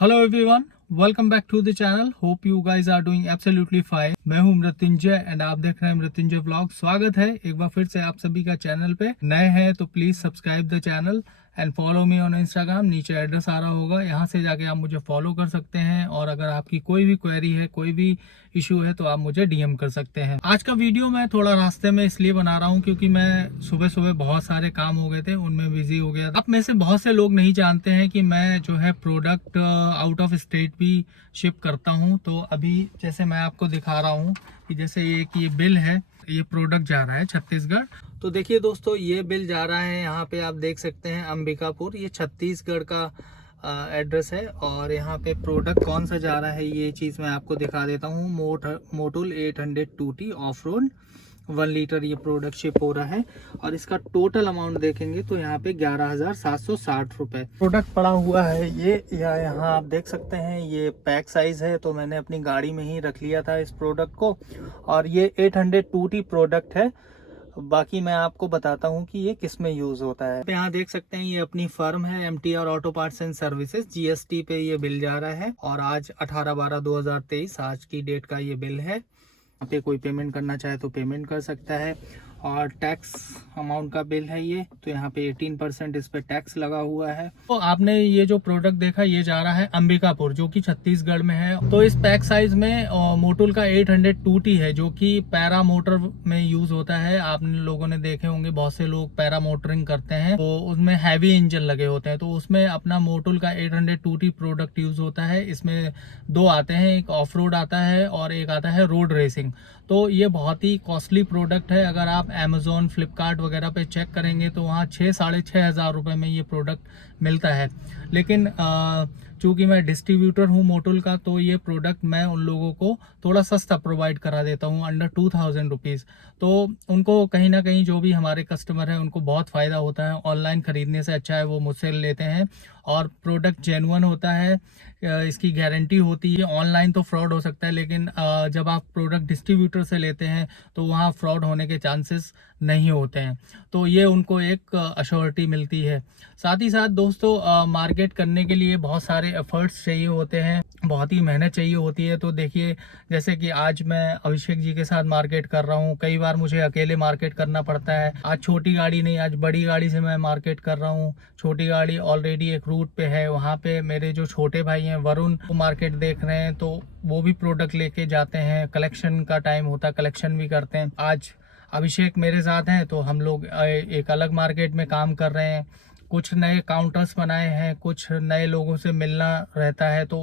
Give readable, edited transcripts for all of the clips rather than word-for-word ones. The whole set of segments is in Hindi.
Hello everyone, welcome back to the channel. Hope you guys are doing absolutely fine. मैं हूं मृत्युंजय एंड आप देख रहे हैं मृत्युंजय व्लॉग। स्वागत है एक बार फिर से आप सभी का चैनल पे। नए हैं तो please subscribe the channel and follow me on Instagram. नीचे एड्रेस आ रहा होगा, यहाँ से जाके आप मुझे फॉलो कर सकते हैं। और अगर आपकी कोई भी क्वेरी है, कोई भी इशू है तो आप मुझे डीएम कर सकते हैं। आज का वीडियो मैं थोड़ा रास्ते में इसलिए बना रहा हूँ क्योंकि मैं सुबह सुबह बहुत सारे काम हो गए थे, उनमें बिजी हो गया था। आप में से बहुत से लोग नहीं जानते हैं कि मैं जो है प्रोडक्ट आउट ऑफ स्टेट भी शिप करता हूँ। तो अभी जैसे मैं आपको दिखा रहा हूँ कि जैसे ये बिल है, ये प्रोडक्ट जा रहा है छत्तीसगढ़। तो देखिए दोस्तों, ये बिल जा रहा है, यहाँ पे आप देख सकते हैं अंबिकापुर, ये छत्तीसगढ़ का एड्रेस है। और यहाँ पे प्रोडक्ट कौन सा जा रहा है ये चीज़ मैं आपको दिखा देता हूँ। Motul 800 2T of road 1 litre ये प्रोडक्ट शिप हो रहा है। और इसका टोटल अमाउंट देखेंगे तो यहाँ पे 11,760 रुपये प्रोडक्ट पड़ा हुआ है। ये यहाँ आप देख सकते हैं, ये पैक साइज है तो मैंने अपनी गाड़ी में ही रख लिया था इस प्रोडक्ट को। और ये 800 2T प्रोडक्ट है। बाकी मैं आपको बताता हूँ कि ये किस में यूज होता है। यहाँ देख सकते हैं, ये अपनी फर्म है MTR auto parts and services, GST पे ये बिल जा रहा है। और आज 18/12/2023 आज की डेट का ये बिल है। यहाँ पे कोई पेमेंट करना चाहे तो पेमेंट कर सकता है। और टैक्स अमाउंट का बिल है ये, तो यहाँ पे 18% इस पे टैक्स लगा हुआ है। तो आपने ये जो प्रोडक्ट देखा ये जा रहा है अंबिकापुर, जो कि छत्तीसगढ़ में है। तो इस पैक साइज में मोटुल का 800 2T है, जो कि पैरा मोटर में यूज होता है। आप लोगों ने देखे होंगे, बहुत से लोग पैरा मोटरिंग करते हैं तो उसमें हैवी इंजन लगे होते हैं, तो उसमें अपना मोटुल का 800 2T प्रोडक्ट यूज होता है। इसमें दो आते हैं, एक ऑफ रोड आता है और एक आता है रोड रेसिंग। तो ये बहुत ही कॉस्टली प्रोडक्ट है। अगर आप अमेजोन, फ्लिपकार्ट वगैरह पे चेक करेंगे तो वहाँ 6-6.5 हज़ार रुपये में ये प्रोडक्ट मिलता है। लेकिन चूँकि मैं डिस्ट्रीब्यूटर हूँ मोटुल का, तो ये प्रोडक्ट मैं उन लोगों को थोड़ा सस्ता प्रोवाइड करा देता हूँ, अंडर 2000 रुपीज़। तो उनको कहीं ना कहीं, जो भी हमारे कस्टमर हैं उनको बहुत फ़ायदा होता है। ऑनलाइन ख़रीदने से अच्छा है वो मुझसे लेते हैं। और प्रोडक्ट जेन्युइन होता है, इसकी गारंटी होती है। ऑनलाइन तो फ्रॉड हो सकता है, लेकिन जब आप प्रोडक्ट डिस्ट्रीब्यूटर से लेते हैं तो वहाँ फ्रॉड होने के चांसेस नहीं होते हैं। तो ये उनको एक अश्योरिटी मिलती है। साथ ही साथ दोस्तों, मार्केट करने के लिए बहुत सारे एफर्ट्स चाहिए होते हैं, बहुत ही मेहनत चाहिए होती है। तो देखिए, जैसे कि आज मैं अभिषेक जी के साथ मार्केट कर रहा हूँ, कई बार मुझे अकेले मार्केट करना पड़ता है। आज छोटी गाड़ी नहीं, आज बड़ी गाड़ी से मैं मार्केट कर रहा हूँ। छोटी गाड़ी ऑलरेडी एक रूट पे है, वहाँ पे मेरे जो छोटे भाई हैं वरुण, वो मार्केट देख रहे हैं, तो वो भी प्रोडक्ट लेके जाते हैं। कलेक्शन का टाइम होता है, कलेक्शन भी करते हैं। आज अभिषेक मेरे साथ हैं तो हम लोग एक अलग मार्केट में काम कर रहे हैं। कुछ नए काउंटर्स बनाए हैं, कुछ नए लोगों से मिलना रहता है, तो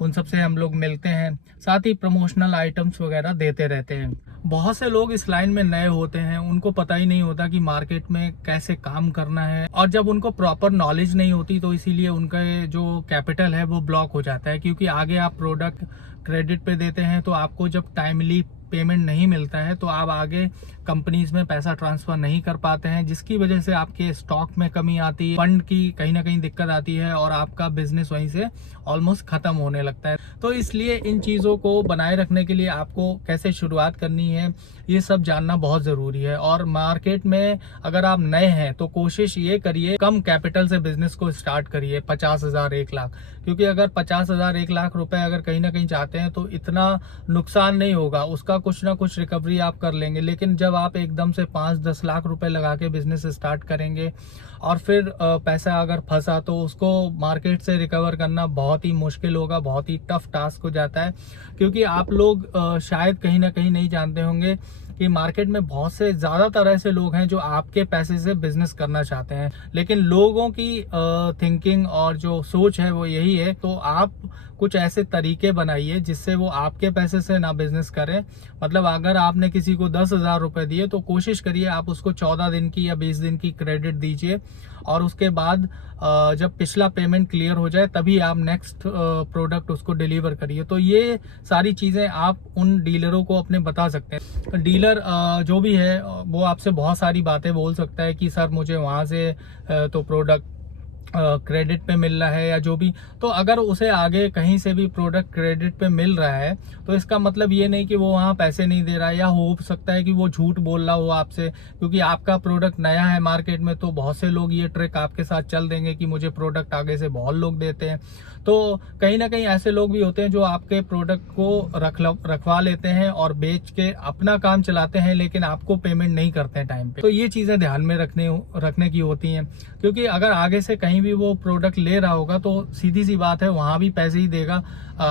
उन सब से हम लोग मिलते हैं। साथ ही प्रमोशनल आइटम्स वगैरह देते रहते हैं। बहुत से लोग इस लाइन में नए होते हैं, उनको पता ही नहीं होता कि मार्केट में कैसे काम करना है। और जब उनको प्रॉपर नॉलेज नहीं होती तो इसीलिए उनका जो कैपिटल है वो ब्लॉक हो जाता है। क्योंकि आगे आप प्रोडक्ट क्रेडिट पे देते हैं तो आपको जब टाइमली पेमेंट नहीं मिलता है तो आप आगे कंपनीज में पैसा ट्रांसफर नहीं कर पाते हैं, जिसकी वजह से आपके स्टॉक में कमी आती है, फंड की कहीं ना कहीं दिक्कत आती है और आपका बिजनेस वहीं से ऑलमोस्ट खत्म होने लगता है। तो इसलिए इन चीज़ों को बनाए रखने के लिए आपको कैसे शुरुआत करनी है ये सब जानना बहुत ज़रूरी है। और मार्केट में अगर आप नए हैं तो कोशिश ये करिए, कम कैपिटल से बिजनेस को स्टार्ट करिए, 50,000 1 लाख। क्योंकि अगर 50,000 1 लाख रुपए अगर कहीं ना कहीं चाहते हैं तो इतना नुकसान नहीं होगा, उसका कुछ ना कुछ रिकवरी आप कर लेंगे। लेकिन जब आप एकदम से 5-10 लाख रुपए लगा के बिजनेस स्टार्ट करेंगे और फिर पैसा अगर फंसा तो उसको मार्केट से रिकवर करना बहुत ही मुश्किल होगा, बहुत ही टफ टास्क हो जाता है। क्योंकि आप लोग शायद कहीं ना कहीं नहीं जानते होंगे कि मार्केट में बहुत से ज़्यादातर ऐसे लोग हैं जो आपके पैसे से बिजनेस करना चाहते हैं, लेकिन लोगों की थिंकिंग और जो सोच है वो यही है। तो आप कुछ ऐसे तरीके बनाइए जिससे वो आपके पैसे से ना बिजनेस करें। मतलब अगर आपने किसी को 10,000 रुपये दिए तो कोशिश करिए आप उसको 14 दिन की या 20 दिन की क्रेडिट दीजिए। और उसके बाद जब पिछला पेमेंट क्लियर हो जाए तभी आप नेक्स्ट प्रोडक्ट उसको डिलीवर करिए। तो ये सारी चीज़ें आप उन डीलरों को अपने बता सकते हैं। डीलर जो भी है वो आपसे बहुत सारी बातें बोल सकता है कि सर मुझे वहाँ से तो प्रोडक्ट क्रेडिट पे मिल रहा है या जो भी, तो अगर उसे आगे कहीं से भी प्रोडक्ट क्रेडिट पे मिल रहा है तो इसका मतलब ये नहीं कि वो वहाँ पैसे नहीं दे रहा है, या हो सकता है कि वो झूठ बोल रहा हो आपसे, क्योंकि आपका प्रोडक्ट नया है मार्केट में। तो बहुत से लोग ये ट्रिक आपके साथ चल देंगे कि मुझे प्रोडक्ट आगे से बहुत लोग देते हैं। तो कहीं ना कहीं ऐसे लोग भी होते हैं जो आपके प्रोडक्ट को रखवा लेते हैं और बेच के अपना काम चलाते हैं, लेकिन आपको पेमेंट नहीं करते हैं टाइम पे। तो ये चीज़ें ध्यान में रखने की होती हैं, क्योंकि अगर आगे से कहीं भी वो प्रोडक्ट ले रहा होगा तो सीधी सी बात है वहाँ भी पैसे ही देगा।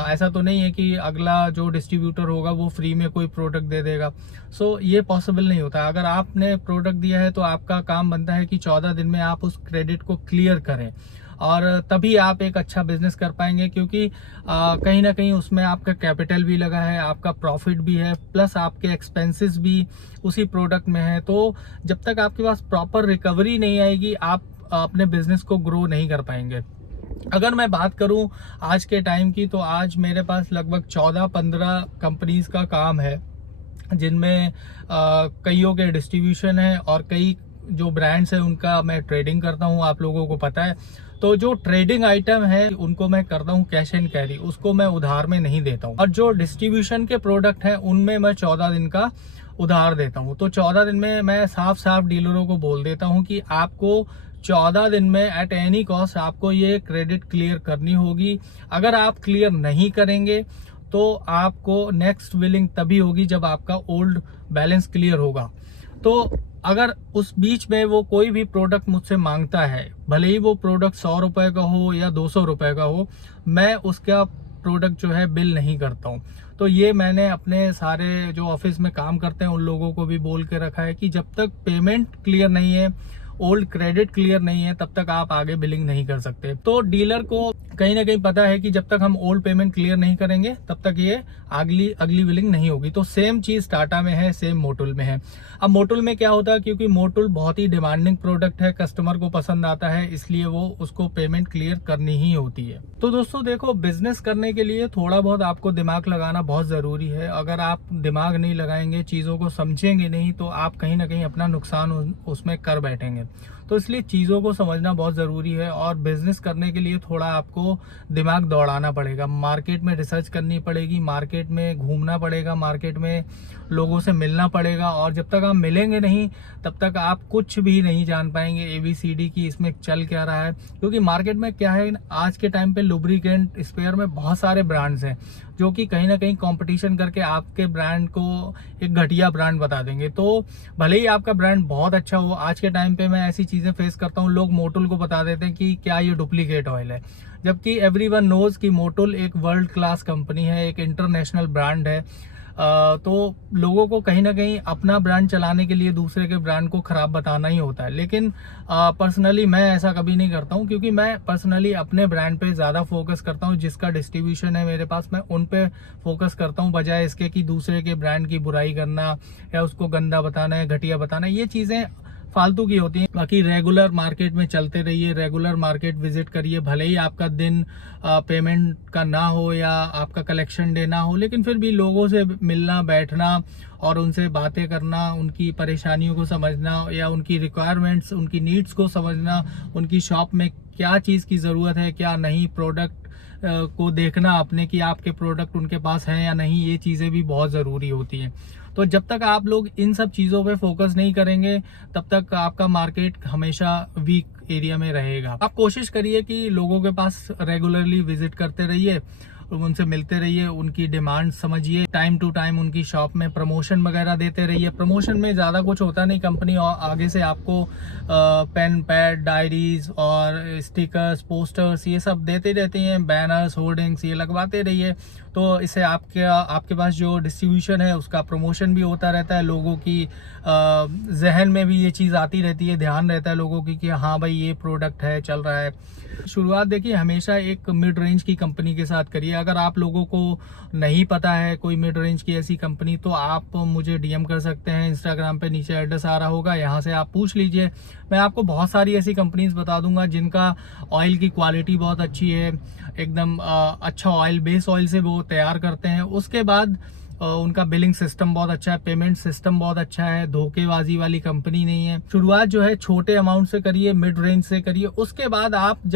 ऐसा तो नहीं है कि अगला जो डिस्ट्रीब्यूटर होगा वो फ्री में कोई प्रोडक्ट दे देगा। सो ये पॉसिबल नहीं होता। अगर आपने प्रोडक्ट दिया है तो आपका काम बनता है कि 14 दिन में आप उस क्रेडिट को क्लियर करें, और तभी आप एक अच्छा बिजनेस कर पाएंगे, क्योंकि कहीं ना कहीं उसमें आपका कैपिटल भी लगा है, आपका प्रॉफिट भी है, प्लस आपके एक्सपेंसेस भी उसी प्रोडक्ट में है। तो जब तक आपके पास प्रॉपर रिकवरी नहीं आएगी आप अपने बिजनेस को ग्रो नहीं कर पाएंगे। अगर मैं बात करूं आज के टाइम की, तो आज मेरे पास लगभग 14-15 कंपनीज का काम है, जिनमें कईयों के डिस्ट्रीब्यूशन है और कई जो ब्रांड्स है उनका मैं ट्रेडिंग करता हूं, आप लोगों को पता है। तो जो ट्रेडिंग आइटम है उनको मैं करता हूं कैश एंड कैरी, उसको मैं उधार में नहीं देता हूं। और जो डिस्ट्रीब्यूशन के प्रोडक्ट है उनमें मैं 14 दिन का उधार देता हूं। तो 14 दिन में मैं साफ साफ डीलरों को बोल देता हूं कि आपको 14 दिन में एट एनी कॉस्ट आपको ये क्रेडिट क्लियर करनी होगी। अगर आप क्लियर नहीं करेंगे तो आपको नेक्स्ट बिलिंग तभी होगी जब आपका ओल्ड बैलेंस क्लियर होगा। तो अगर उस बीच में वो कोई भी प्रोडक्ट मुझसे मांगता है, भले ही वो प्रोडक्ट 100 रुपए का हो या 200 रुपए का हो, मैं उसका प्रोडक्ट जो है बिल नहीं करता हूँ। तो ये मैंने अपने सारे जो ऑफिस में काम करते हैं उन लोगों को भी बोल के रखा है कि जब तक पेमेंट क्लियर नहीं है, ओल्ड क्रेडिट क्लियर नहीं है, तब तक आप आगे बिलिंग नहीं कर सकते। तो डीलर को कहीं ना कहीं पता है कि जब तक हम ओल्ड पेमेंट क्लियर नहीं करेंगे तब तक ये अगली बिलिंग नहीं होगी। तो सेम चीज टाटा में है, सेम मोटुल में है। अब मोटुल में क्या होता है, क्योंकि मोटुल बहुत ही डिमांडिंग प्रोडक्ट है, कस्टमर को पसंद आता है, इसलिए वो उसको पेमेंट क्लियर करनी ही होती है। तो दोस्तों देखो, बिजनेस करने के लिए थोड़ा बहुत आपको दिमाग लगाना बहुत जरूरी है। अगर आप दिमाग नहीं लगाएंगे, चीजों को समझेंगे नहीं, तो आप कहीं ना कहीं अपना नुकसान उसमें कर बैठेंगे। तो इसलिए चीज़ों को समझना बहुत ज़रूरी है, और बिजनेस करने के लिए थोड़ा आपको दिमाग दौड़ाना पड़ेगा, मार्केट में रिसर्च करनी पड़ेगी, मार्केट में घूमना पड़ेगा, मार्केट में लोगों से मिलना पड़ेगा। और जब तक आप मिलेंगे नहीं तब तक आप कुछ भी नहीं जान पाएंगे ABCD की इसमें चल क्या रहा है। क्योंकि मार्केट में क्या है, आज के टाइम पे लुब्रिकेंट स्पेयर में बहुत सारे ब्रांड्स हैं जो कि कहीं ना कहीं कंपटीशन करके आपके ब्रांड को एक घटिया ब्रांड बता देंगे। तो भले ही आपका ब्रांड बहुत अच्छा हो, आज के टाइम पे मैं ऐसी चीजें फेस करता हूँ, लोग मोटुल को बता देते हैं कि क्या ये डुप्लीकेट ऑयल है, जबकि एवरीवन नोज कि मोटुल एक वर्ल्ड क्लास कंपनी है, एक इंटरनेशनल ब्रांड है। तो लोगों को कहीं ना कहीं अपना ब्रांड चलाने के लिए दूसरे के ब्रांड को खराब बताना ही होता है। लेकिन पर्सनली मैं ऐसा कभी नहीं करता हूं, क्योंकि मैं पर्सनली अपने ब्रांड पे ज़्यादा फोकस करता हूं। जिसका डिस्ट्रीब्यूशन है मेरे पास, मैं उन पे फोकस करता हूं, बजाय इसके कि दूसरे के ब्रांड की बुराई करना या उसको गंदा बताना या घटिया बताना। ये चीज़ें फालतू की होती हैं। बाकी रेगुलर मार्केट में चलते रहिए, रेगुलर मार्केट विजिट करिए, भले ही आपका दिन पेमेंट का ना हो या आपका कलेक्शन डे ना हो, लेकिन फिर भी लोगों से मिलना, बैठना और उनसे बातें करना, उनकी परेशानियों को समझना या उनकी रिक्वायरमेंट्स, उनकी नीड्स को समझना, उनकी शॉप में क्या चीज़ की ज़रूरत है क्या नहीं, प्रोडक्ट को देखना अपने कि आपके प्रोडक्ट उनके पास हैं या नहीं, ये चीज़ें भी बहुत ज़रूरी होती हैं। तो जब तक आप लोग इन सब चीज़ों पे फोकस नहीं करेंगे तब तक आपका मार्केट हमेशा वीक एरिया में रहेगा। आप कोशिश करिए कि लोगों के पास रेगुलरली विजिट करते रहिए, उनसे मिलते रहिए, उनकी डिमांड समझिए, टाइम टू टाइम उनकी शॉप में प्रमोशन वगैरह देते रहिए। प्रमोशन में ज़्यादा कुछ होता नहीं, कंपनी आगे से आपको पेन, पैड, डायरीज और स्टिकर्स, पोस्टर्स ये सब देते रहते हैं, बैनर्स, होर्डिंग्स ये लगवाते रहिए। तो इससे आपके पास जो डिस्ट्रीब्यूशन है उसका प्रमोशन भी होता रहता है, लोगों की जहन में भी ये चीज़ आती रहती है, ध्यान रहता है लोगों की कि हाँ भाई ये प्रोडक्ट है, चल रहा है। शुरुआत देखिए हमेशा एक मिड रेंज की कंपनी के साथ करिए। अगर आप लोगों को नहीं पता है कोई मिड रेंज की ऐसी कंपनी, तो आप मुझे DM कर सकते हैं, इंस्टाग्राम पे नीचे एड्रेस आ रहा होगा, यहाँ से आप पूछ लीजिए। मैं आपको बहुत सारी ऐसी कंपनीज बता दूंगा जिनका ऑयल की क्वालिटी बहुत अच्छी है, एकदम अच्छा ऑयल, बेस ऑयल से वो तैयार करते हैं। उसके बाद उनका बिलिंग सिस्टम बहुत अच्छा है, पेमेंट सिस्टम बहुत अच्छा है, धोखेबाजी वाली कंपनी नहीं है। शुरुआत जो है छोटे अमाउंट से करिए, मिड रेंज से करिए, उसके बाद आप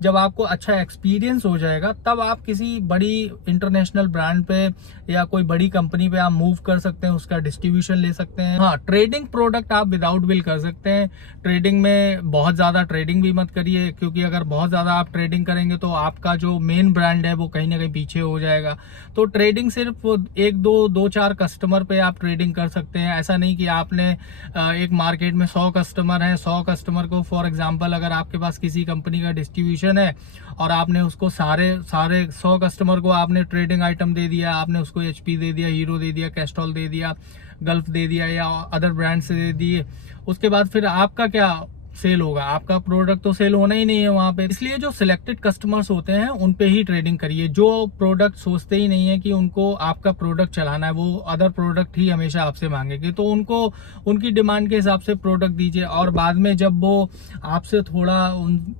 जब आपको अच्छा एक्सपीरियंस हो जाएगा तब आप किसी बड़ी इंटरनेशनल ब्रांड पे या कोई बड़ी कंपनी पे आप मूव कर सकते हैं, उसका डिस्ट्रीब्यूशन ले सकते हैं। हाँ, ट्रेडिंग प्रोडक्ट आप विदाउट बिल कर सकते हैं। ट्रेडिंग में बहुत ज़्यादा ट्रेडिंग भी मत करिए, क्योंकि अगर बहुत ज़्यादा आप ट्रेडिंग करेंगे तो आपका जो मेन ब्रांड है वो कहीं ना कहीं पीछे हो जाएगा। तो ट्रेडिंग सिर्फ दो चार कस्टमर पे आप ट्रेडिंग कर सकते हैं। ऐसा नहीं कि आपने एक मार्केट में 100 कस्टमर हैं, 100 कस्टमर को फॉर एग्जांपल अगर आपके पास किसी कंपनी का डिस्ट्रीब्यूशन है और आपने उसको सारे 100 कस्टमर को आपने ट्रेडिंग आइटम दे दिया, आपने उसको HP दे दिया, हीरो दे दिया, कैस्ट्रॉल दे दिया, गल्फ दे दिया या अदर ब्रांड से दे दिए, उसके बाद फिर आपका क्या सेल होगा? आपका प्रोडक्ट तो सेल होना ही नहीं है वहां पे। इसलिए जो सिलेक्टेड कस्टमर्स होते हैं उन पे ही ट्रेडिंग करिए। जो प्रोडक्ट सोचते ही नहीं है कि उनको आपका प्रोडक्ट चलाना है, वो अदर प्रोडक्ट ही हमेशा आपसे मांगेंगे, तो उनको उनकी डिमांड के हिसाब से प्रोडक्ट दीजिए। और बाद में जब वो आपसे थोड़ा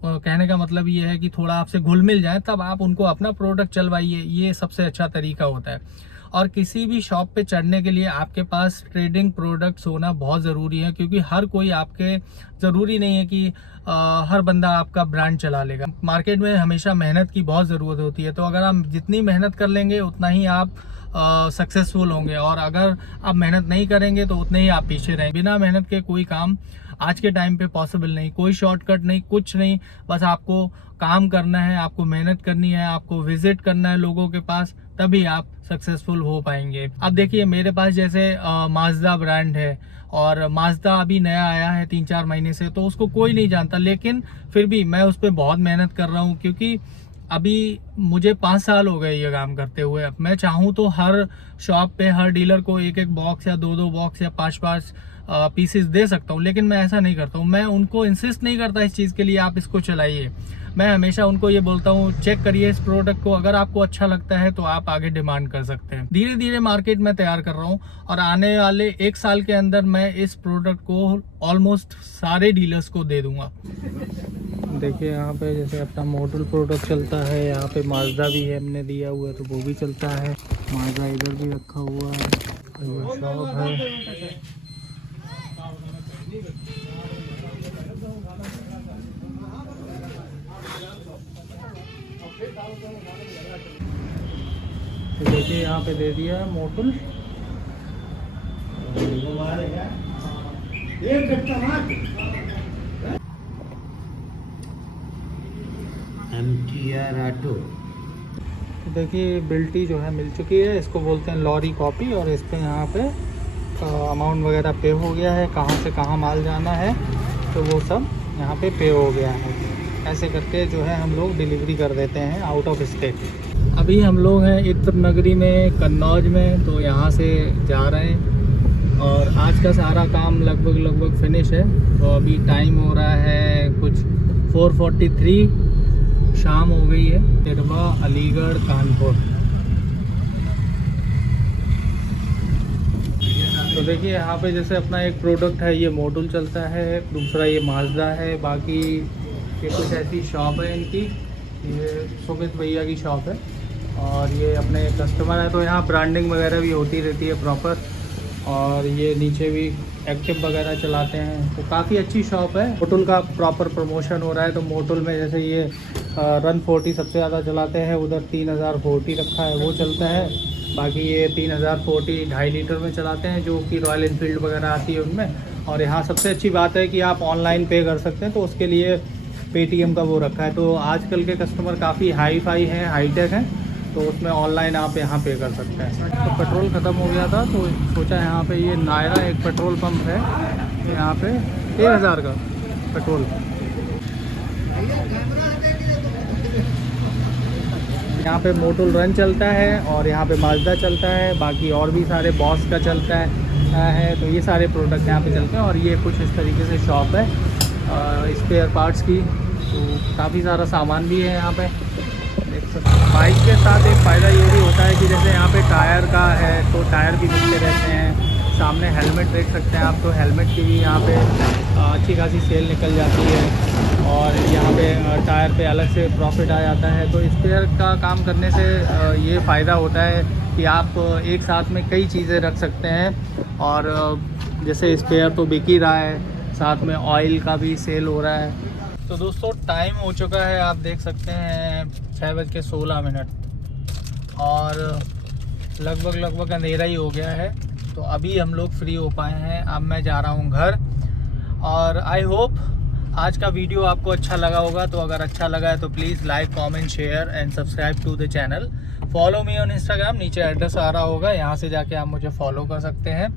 कहने का मतलब ये है कि थोड़ा आपसे घुल मिल जाए, तब आप उनको अपना प्रोडक्ट चलवाइए। ये सबसे अच्छा तरीका होता है। और किसी भी शॉप पे चढ़ने के लिए आपके पास ट्रेडिंग प्रोडक्ट्स होना बहुत ज़रूरी है, क्योंकि हर कोई आपके ज़रूरी नहीं है कि हर बंदा आपका ब्रांड चला लेगा। मार्केट में हमेशा मेहनत की बहुत ज़रूरत होती है, तो अगर आप जितनी मेहनत कर लेंगे उतना ही आप सक्सेसफुल होंगे, और अगर आप मेहनत नहीं करेंगे तो उतने ही आप पीछे रहेंगे। बिना मेहनत के कोई काम आज के टाइम पे पॉसिबल नहीं, कोई शॉर्टकट नहीं, कुछ नहीं। बस आपको काम करना है, आपको मेहनत करनी है, आपको विजिट करना है लोगों के पास, तभी आप सक्सेसफुल हो पाएंगे। अब देखिए मेरे पास जैसे माजदा ब्रांड है, और माजदा अभी नया आया है 3-4 महीने से, तो उसको कोई नहीं जानता, लेकिन फिर भी मैं उस पर बहुत मेहनत कर रहा हूँ, क्योंकि अभी मुझे 5 साल हो गए ये काम करते हुए। अब मैं चाहूँ तो हर शॉप पे हर डीलर को 1-1 बॉक्स या 2-2 बॉक्स या 5-5 पीसेस दे सकता हूँ, लेकिन मैं ऐसा नहीं करता हूँ। मैं उनको इंसिस्ट नहीं करता इस चीज़ के लिए आप इसको चलाइए। मैं हमेशा उनको ये बोलता हूँ चेक करिए इस प्रोडक्ट को, अगर आपको अच्छा लगता है तो आप आगे डिमांड कर सकते हैं। धीरे धीरे मार्केट में तैयार कर रहा हूँ, और आने वाले 1 साल के अंदर मैं इस प्रोडक्ट को ऑलमोस्ट सारे डीलर्स को दे दूंगा। देखिए यहाँ पे जैसे अपना मॉडल प्रोडक्ट चलता है, यहाँ पे माजदा भी है, हमने दिया हुआ है तो वो भी चलता है। माजदा इधर भी रखा हुआ है, ये शॉप है। तो देखिए यहाँ पे दे दिया है मोटल। MTR auto. तो देखिए बिल्टी जो है मिल चुकी है, इसको बोलते हैं लॉरी कॉपी, और इस पे यहाँ पे अमाउंट वगैरह पे हो गया है, कहाँ से कहाँ माल जाना है तो वो सब यहाँ पे पे हो गया है। ऐसे करके जो है हम लोग डिलीवरी कर देते हैं आउट ऑफ स्टेट। अभी हम लोग हैं इत्र नगरी में, कन्नौज में, तो यहाँ से जा रहे हैं और आज का सारा काम लगभग फिनिश है। तो अभी टाइम हो रहा है कुछ 4:43 शाम हो गई है। तिरवा, अलीगढ़, कानपुर। तो देखिए यहाँ पे जैसे अपना एक प्रोडक्ट है, ये मॉडल चलता है, दूसरा ये माजदा है, बाकी ये कुछ ऐसी शॉप है इनकी, ये सुमित भैया की शॉप है, और ये अपने कस्टमर है। तो यहाँ ब्रांडिंग वगैरह भी होती रहती है प्रॉपर, और ये नीचे भी एक्टिव वगैरह चलाते हैं। तो काफ़ी अच्छी शॉप है। मोटल का प्रॉपर प्रमोशन हो रहा है, तो मोटल में जैसे ये रन 40 सबसे ज़्यादा चलाते हैं, उधर 3040 रखा है वो चलता है। बाकी ये 3040 2.5 लीटर में चलाते हैं, जो कि रॉयल एनफील्ड वगैरह आती है उनमें। और यहाँ सबसे अच्छी बात है कि आप ऑनलाइन पे कर सकते हैं, तो उसके लिए पेटीएम का वो रखा है। तो आजकल के कस्टमर काफ़ी हाई फाई हैं, हाईटेक हैं, तो उसमें ऑनलाइन आप यहाँ पे कर सकते हैं। तो पेट्रोल ख़त्म हो गया था, तो सोचा यहाँ पे ये नायरा एक पेट्रोल पंप है, यहाँ पे 1000 का पेट्रोल। यहाँ पे मोटल रन चलता है, और यहाँ पे माजदा चलता है, बाकी और भी सारे बॉस का चलता है। तो ये सारे प्रोडक्ट यहाँ पे चलते हैं। और ये कुछ इस तरीके से शॉप है स्पेयर पार्ट्स की, तो काफ़ी सारा सामान भी है यहाँ पे देख सकते हैं। बाइक के साथ एक फ़ायदा ये भी होता है कि जैसे यहाँ पे टायर का है, तो टायर भी मिलते रहते हैं, सामने हेलमेट देख सकते हैं आप, तो हेलमेट की भी यहाँ पे अच्छी खासी सेल निकल जाती है। और यहाँ पे टायर पे अलग से प्रॉफिट आ जाता है। तो स्पेयर का काम करने से ये फ़ायदा होता है कि आप एक साथ में कई चीज़ें रख सकते हैं। और जैसे स्पेयर तो बिक ही रहा है, साथ में ऑयल का भी सेल हो रहा है। तो दोस्तों टाइम हो चुका है, आप देख सकते हैं 6:16 और लगभग अंधेरा ही हो गया है। तो अभी हम लोग फ्री हो पाए हैं, अब मैं जा रहा हूँ घर। और आई होप आज का वीडियो आपको अच्छा लगा होगा। तो अगर अच्छा लगा है तो please like, comment, share and subscribe to the channel. Follow me on Instagram, नीचे एड्रेस आ रहा होगा, यहाँ से जाके आप मुझे फॉलो कर सकते हैं।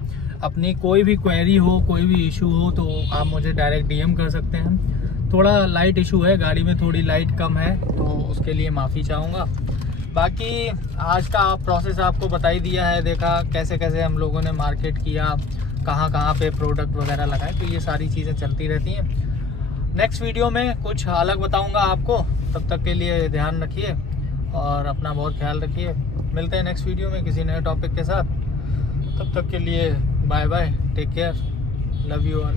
अपनी कोई भी क्वेरी हो, कोई भी इशू हो तो आप मुझे डायरेक्ट डीएम कर सकते हैं। थोड़ा लाइट इशू है, गाड़ी में थोड़ी लाइट कम है, तो उसके लिए माफ़ी चाहूँगा। बाकी आज का प्रोसेस आपको बता ही दिया है, देखा कैसे कैसे हम लोगों ने मार्केट किया, कहाँ कहाँ पे प्रोडक्ट वगैरह लगाए। तो ये सारी चीज़ें चलती रहती हैं। नेक्स्ट वीडियो में कुछ अलग बताऊंगा आपको। तब तक के लिए ध्यान रखिए और अपना बहुत ख्याल रखिए। मिलते हैं नेक्स्ट वीडियो में किसी नए टॉपिक के साथ। तब तक के लिए bye bye, take care, love you all.